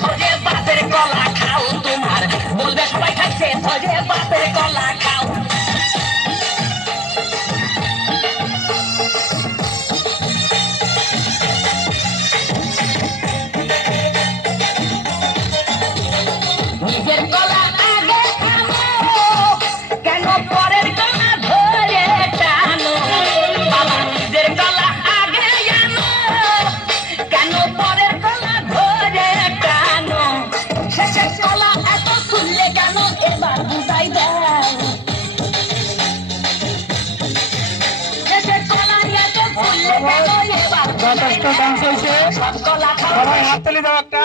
ধরে বাতের কলা খাও তোমার বলবে সবাই খাচ্ছে ধরে বাতের কলা খাও নিজের কলা আগে খানো কেন পরের কলা ধরে টানো বাবা নিজের কলা আগে জানো কেন পরের কলা ধরে টানো শেষের কলা এত খুললে কেন এবার বুঝাই দাও শেষের কলা এত খুললে কেন এবার যথেষ্ট ডান্স হয়েছে, সব কলা খাও সবাই হাততালি দাও একটা।